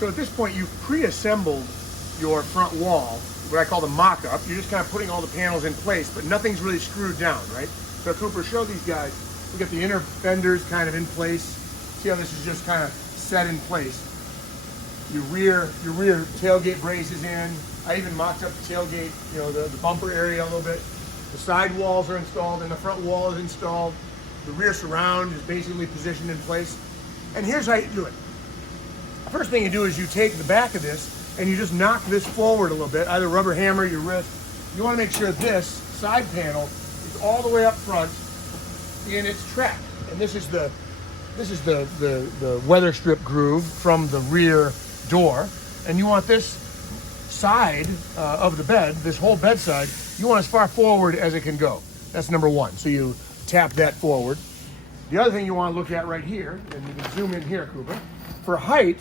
So at this point, you've pre-assembled your front wall, what I call the mock-up. You're just kind of putting all the panels in place, but nothing's really screwed down, right? So Cooper, show these guys. We got the inner fenders kind of in place. See how this is just kind of set in place. Your rear tailgate brace is in. I even mocked up the tailgate, you know, the bumper area a little bit. The side walls are installed and the front wall is installed. The rear surround is basically positioned in place. And here's how you do it. The first thing you do is you take the back of this and you just knock this forward a little bit, either rubber hammer your wrist. You want to make sure this side panel is all the way up front in its track. And this is the weather strip groove from the rear door. And you want this side of the bed, this whole bed side, you want as far forward as it can go. That's number one. So you tap that forward. The other thing you want to look at right here, and you can zoom in here, Cooper, for height,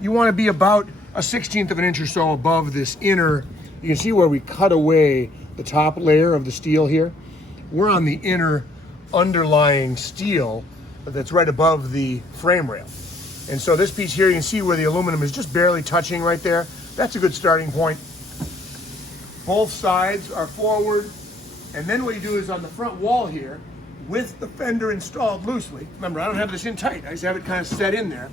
you want to be about a 1/16 of an inch or so above this inner. You can see where we cut away the top layer of the steel here. We're on the inner underlying steel that's right above the frame rail. And so this piece here, you can see where the aluminum is just barely touching right there. That's a good starting point. Both sides are forward. And then what you do is on the front wall here, with the fender installed loosely, remember I don't have this in tight, I just have it kind of set in there.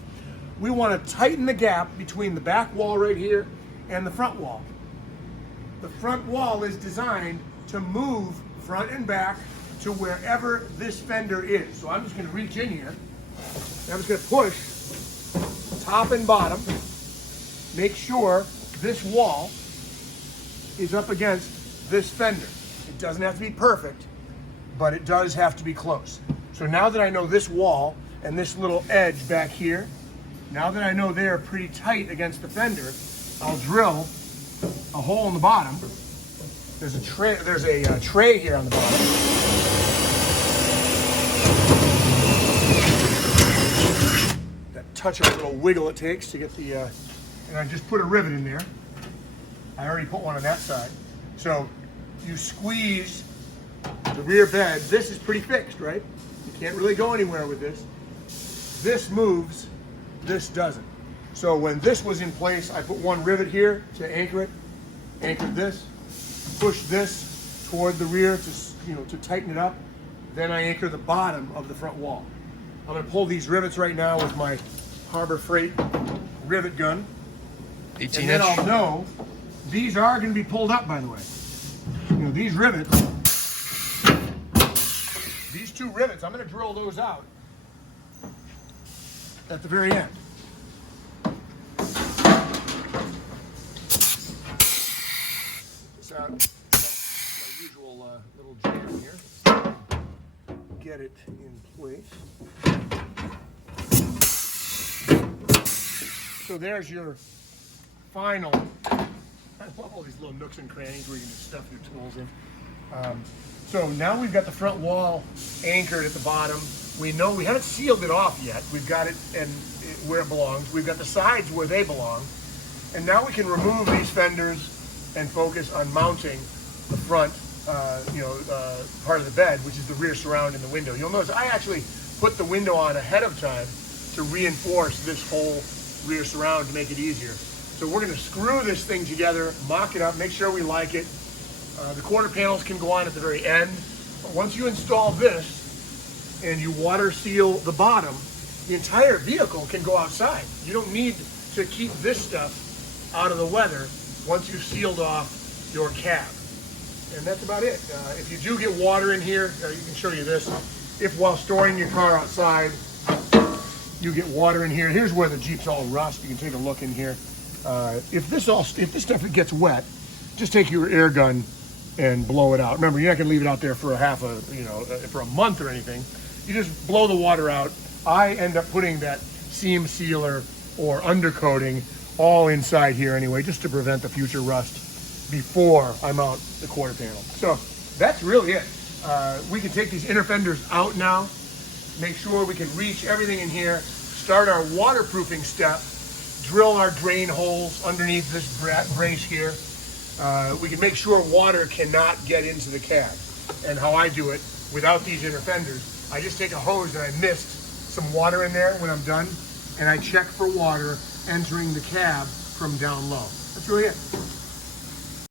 We want to tighten the gap between the back wall right here and the front wall. The front wall is designed to move front and back to wherever this fender is. So I'm just going to reach in here, and I'm just going to push top and bottom, make sure this wall is up against this fender. It doesn't have to be perfect, but it does have to be close. So now that I know this wall and this little edge back here, now that I know they're pretty tight against the fender, I'll drill a hole in the bottom. There's a tray here on the bottom. That touch of a little wiggle it takes to get the, and I just put a rivet in there. I already put one on that side. So you squeeze the rear bed. This is pretty fixed, right? You can't really go anywhere with this. This moves, this doesn't. So when this was in place, I put one rivet here to anchor it, anchored this, push this toward the rear to tighten it up. Then I anchor the bottom of the front wall. I'm gonna pull these rivets right now with my Harbor Freight rivet gun. 18 and then inch. I'll know these are gonna be pulled up, by the way. You know, these rivets, these two rivets, I'm gonna drill those out at the very end. This out, my usual little jam here. Get it in place. So there's your final. I love all these little nooks and crannies where you can just stuff your tools in. So now we've got the front wall anchored at the bottom. We know we haven't sealed it off yet. We've got it where it belongs. We've got the sides where they belong. And now we can remove these fenders and focus on mounting the front part of the bed, which is the rear surround in the window. You'll notice I actually put the window on ahead of time to reinforce this whole rear surround to make it easier. So we're going to screw this thing together, mock it up, make sure we like it. The quarter panels can go on at the very end. But once you install this and you water seal the bottom, the entire vehicle can go outside. You don't need to keep this stuff out of the weather once you've sealed off your cab. And that's about it. If you do get water in here, you can show you this. If while storing your car outside, you get water in here, here's where the Jeep's all rust. You can take a look in here. If this stuff gets wet, just take your air gun and blow it out. Remember, you're not gonna leave it out there for for a month or anything. You just blow the water out. I end up putting that seam sealer or undercoating all inside here anyway, just to prevent the future rust before I mount the quarter panel. So that's really it. We can take these inner fenders out now, make sure we can reach everything in here, start our waterproofing step, drill our drain holes underneath this brace here. We can make sure water cannot get into the cab. And how I do it without these inner fenders, I just take a hose and I mist some water in there when I'm done, and I check for water entering the cab from down low. That's really it.